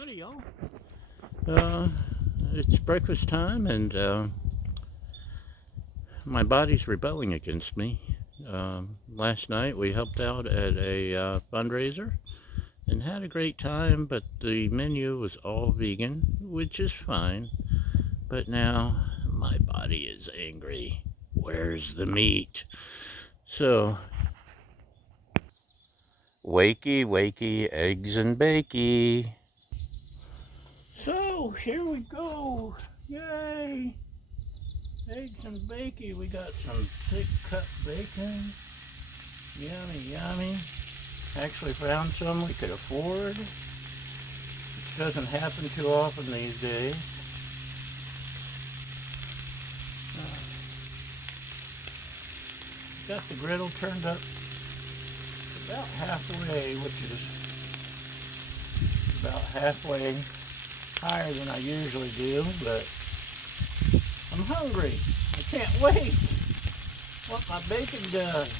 Howdy, y'all. It's breakfast time, and my body's rebelling against me. Last night we helped out at a fundraiser and had a great time, but the menu was all vegan, which is fine. But now my body is angry. Where's the meat? So, wakey, wakey, eggs and bakey. So, here we go. Yay! Eggs and bacon. We got some thick cut bacon. Yummy, yummy. Actually found some we could afford, which doesn't happen too often these days. Got the griddle turned up about halfway, which is about halfway higher than I usually do, but I'm hungry. I can't wait. What my bacon does.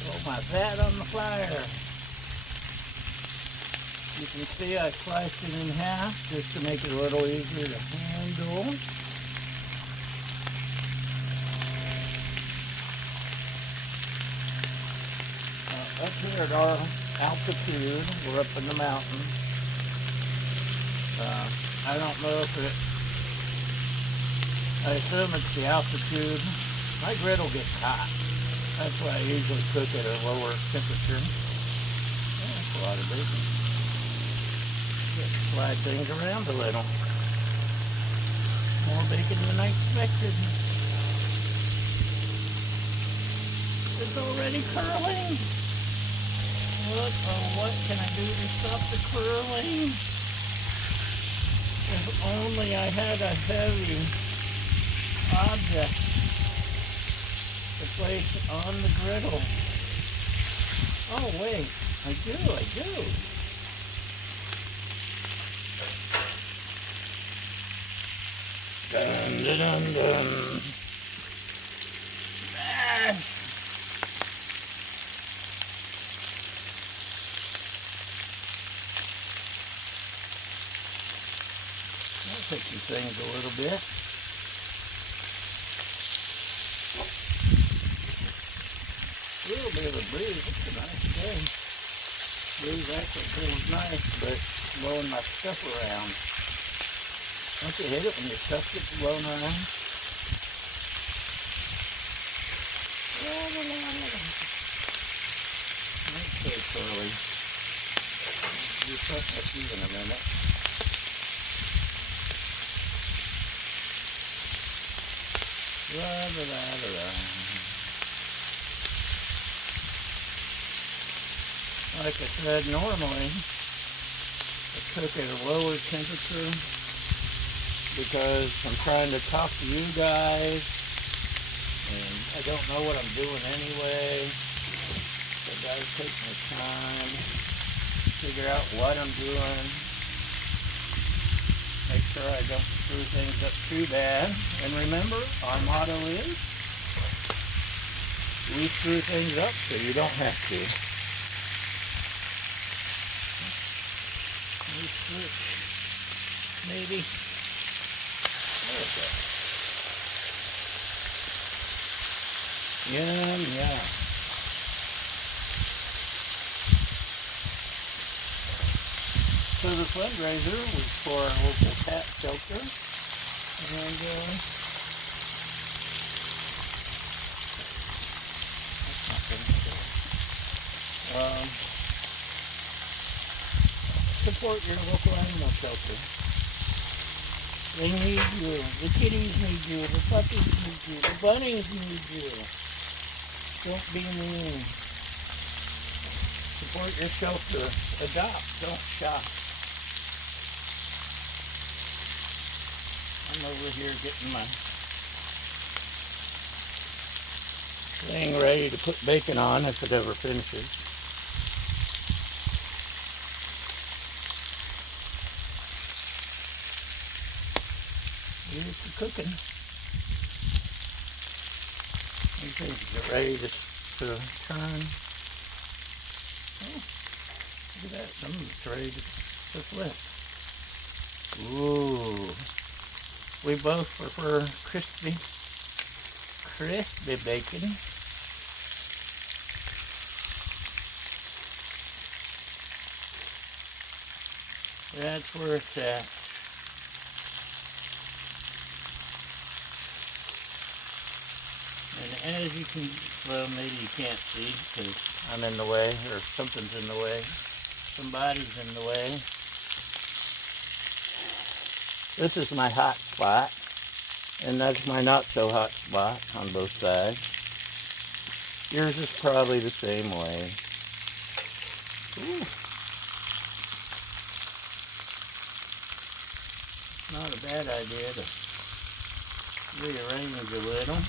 Throw my fat on the fire. You can see I sliced it in half just to make it a little easier to handle. Up here at our altitude, we're up in the mountains. I don't know if I assume it's the altitude. My griddle gets hot. That's why I usually cook at a lower temperature. Oh, that's a lot of bacon. Just slide things around a little. More bacon than I expected. It's already curling. What can I do to stop the curling? If only I had a heavy object to place on the griddle. Oh wait, I do. Dun dun dun dun. Ah. I'll fix these things a little bit. A little bit of a breeze. It's a nice day. Breeze actually feels nice, but blowing my stuff around. Don't you hate it when your stuff gets blown around? Okay, Charlie. You're starting to see in a minute. La la la la la. Like I said, normally I cook at a lower temperature because I'm trying to talk to you guys and I don't know what I'm doing anyway. So I gotta take my time, figure out what I'm doing, make sure I don't screw things up too bad. And remember, our motto is, we screw things up so you don't have to. Switch, maybe. There we go. Yum. So the fundraiser was for our local cat shelter, and support your local animal shelter. They need you. The kitties need you. The puppies need you. The bunnies need you. Don't be mean. Support your shelter. Adopt. Don't shop. I'm over here getting my thing ready to put bacon on if it ever finishes. Here's the cooking. These things get ready to turn. Oh. Look at that. Some of it's ready to flip. Ooh. We both prefer crispy bacon. That's where it's at. And as you can, well, maybe you can't see because I'm in the way, or something's in the way. Somebody's in the way. This is my hot spot, and that's my not so hot spot on both sides. Yours is probably the same way. Ooh. Not a bad idea to rearrange a little.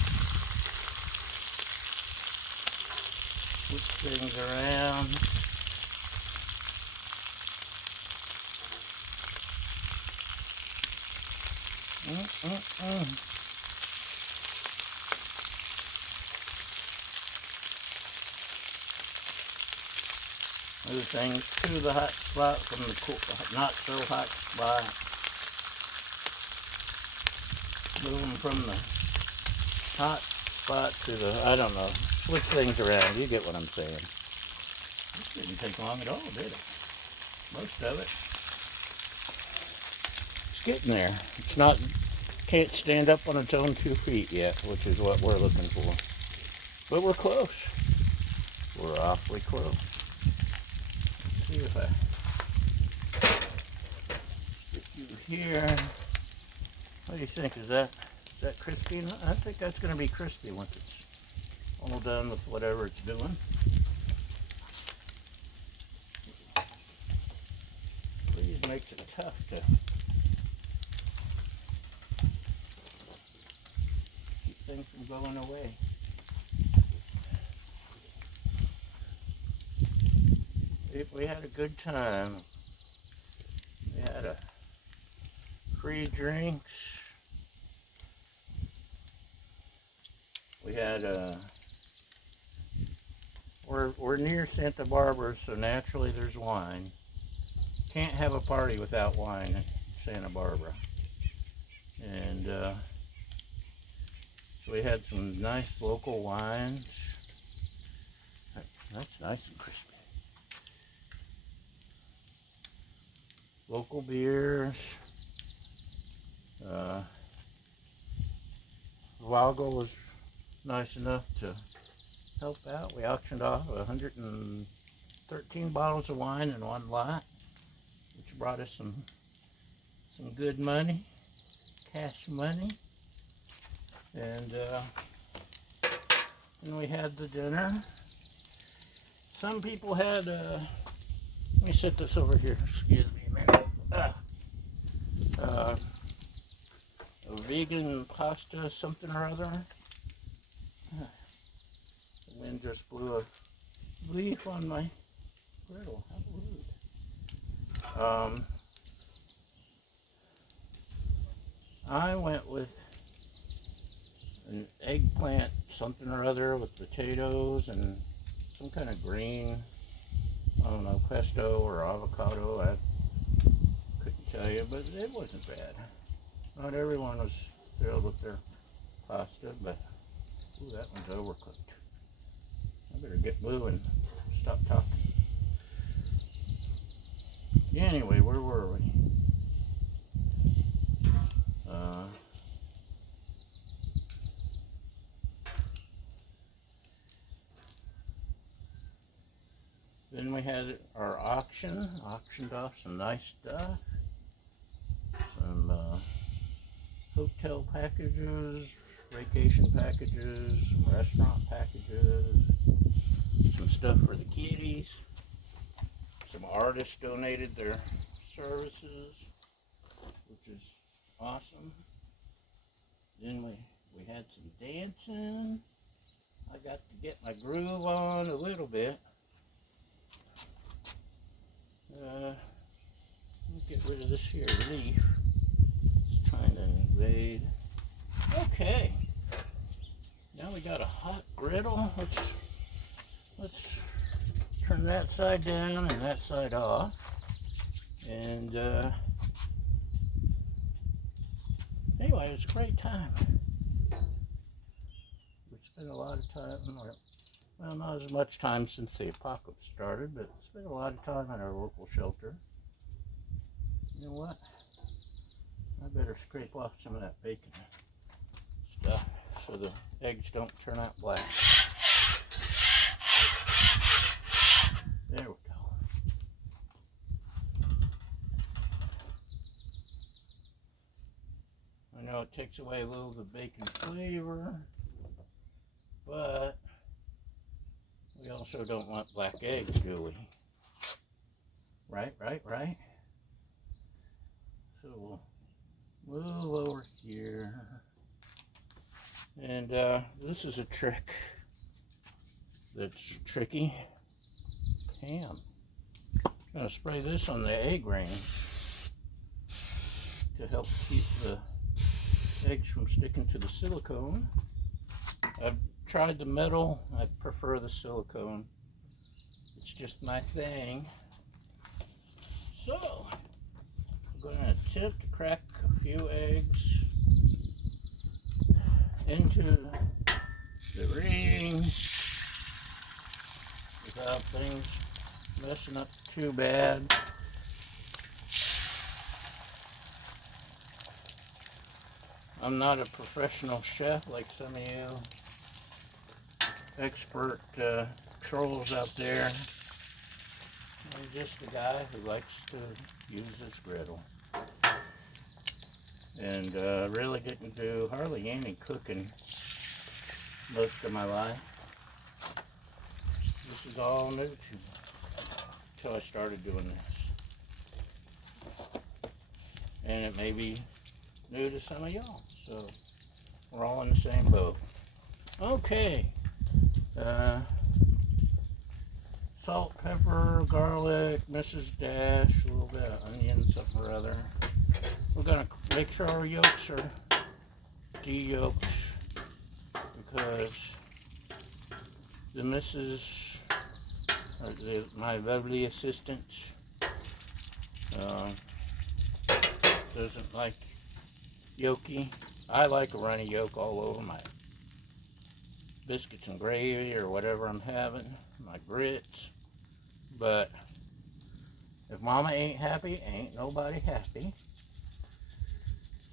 Switch things around. Move things to the hot spot from the cool, not so hot spot. Move them from the hot spot to the, I don't know, switch things around. You get what I'm saying. This didn't take long at all, did it? Most of it. It's getting there. It's not, can't stand up on its own 2 feet yet, which is what we're looking for. But we're close. We're awfully close. Let's see if I get you here. What do you think? Is that crispy enough? I think that's going to be crispy once it's all done with whatever it's doing. Please makes it tough to keep things from going away. We had a good time. We had free drinks. We had we're near Santa Barbara, so naturally there's wine. Can't have a party without wine in Santa Barbara. And so we had some nice local wines. That's nice and crispy. Local beers. Valgo was nice enough to help out. We auctioned off 113 bottles of wine in one lot, which brought us some good money, cash money. And we had the dinner. Some people had, let me set this over here, excuse me a minute. A vegan pasta something or other. The wind just blew a leaf on my griddle. How rude. I went with an eggplant something or other with potatoes and some kind of green, I don't know, pesto or avocado. I couldn't tell you, but it wasn't bad. Not everyone was thrilled with their pasta, but ooh, that one's overcooked. I better get moving and stop talking. Anyway, where were we? Then we had our auctioned off some nice stuff. Some hotel packages, vacation packages, restaurant packages, some stuff for the kiddies. Some artists donated their services, which is awesome. Then we had some dancing. I got to get my groove on a little bit. Let me get rid of this here leaf. It's trying to invade. Okay. Now we got a hot griddle. Let's turn turn that side down and that side off. And anyway, it's a great time. We spent a lot of time, well, not as much time since the apocalypse started, but spent a lot of time at our local shelter. You know what? I better scrape off some of that bacon stuff so the eggs don't turn out black. There we go. I know it takes away a little of the bacon flavor, but we also don't want black eggs, do we? Right? So we'll move over here. And this is a trick that's tricky. Ham. I'm going to spray this on the egg ring to help keep the eggs from sticking to the silicone. I've tried the metal. I prefer the silicone. It's just my thing. So, I'm going to attempt to crack a few eggs into the ring without things messing up too bad. I'm not a professional chef like some of you expert trolls out there. I'm just a guy who likes to use this griddle. And really didn't do hardly any cooking most of my life. This is all new to me until I started doing this. And it may be new to some of y'all, so we're all in the same boat. Okay. Salt, pepper, garlic, Mrs. Dash, a little bit of onion, something or other. We're going to make sure our yolks are de-yolked because the missus, or my lovely assistant, doesn't like yolky. I like a runny yolk all over my biscuits and gravy or whatever I'm having, my grits. But if mama ain't happy, ain't nobody happy.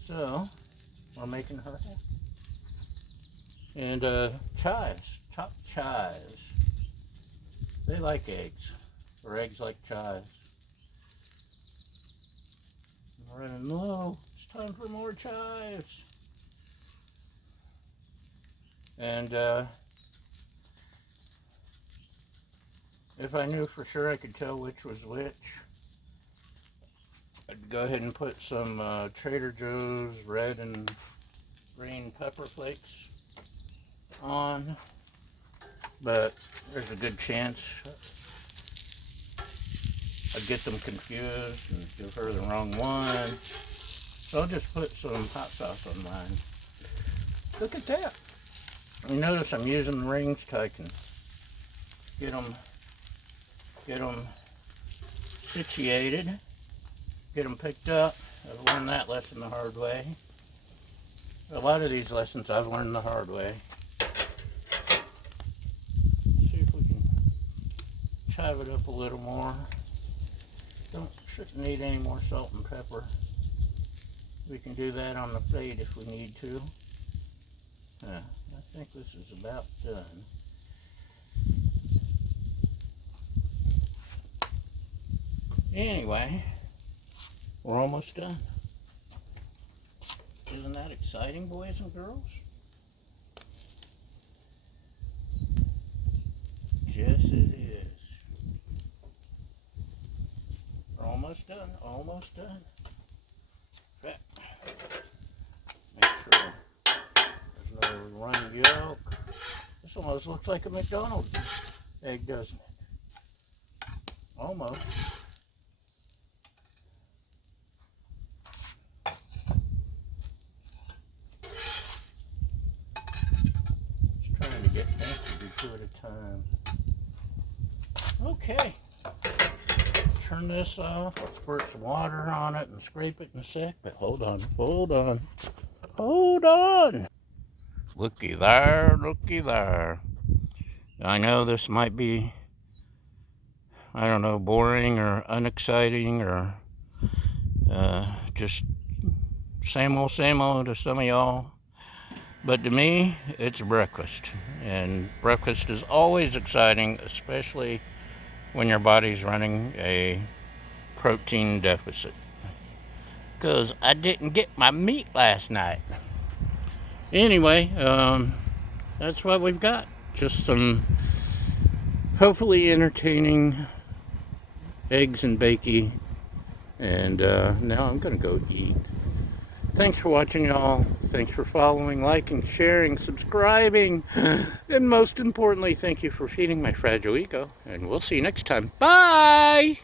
So, we're making her happy. And chives, chopped chives. They like eggs, or eggs like chives. I'm running low. It's time for more chives. And if I knew for sure I could tell which was which, I'd go ahead and put some Trader Joe's red and green pepper flakes on, but there's a good chance I'd get them confused and give her the wrong one. So I'll just put some hot sauce on mine. Look at that. You notice I'm using the rings so I can get them situated, get them picked up. I've learned that lesson the hard way. A lot of these lessons I've learned the hard way. See if we can chive it up a little more. Shouldn't need any more salt and pepper. We can do that on the plate if we need to. I think this is about done. Anyway, we're almost done. Isn't that exciting, boys and girls? Yes, it is. We're almost done, almost done. Okay. Make sure there's no runny yolk. This almost looks like a McDonald's egg, doesn't it? Almost. Just trying to get fancy 2 at a time. Okay. Turn this off. I'll squirt some water on it and scrape it in a sec. But hold on. Looky there, looky there. I know this might be, I don't know, boring or unexciting or just same old to some of y'all. But to me, it's breakfast. And breakfast is always exciting, especially when your body's running a protein deficit. Because I didn't get my meat last night. Anyway, that's what we've got. Just some hopefully entertaining eggs and bacon. And now I'm going to go eat. Thanks for watching, y'all. Thanks for following, liking, sharing, subscribing. And most importantly, thank you for feeding my fragile ego. And we'll see you next time. Bye!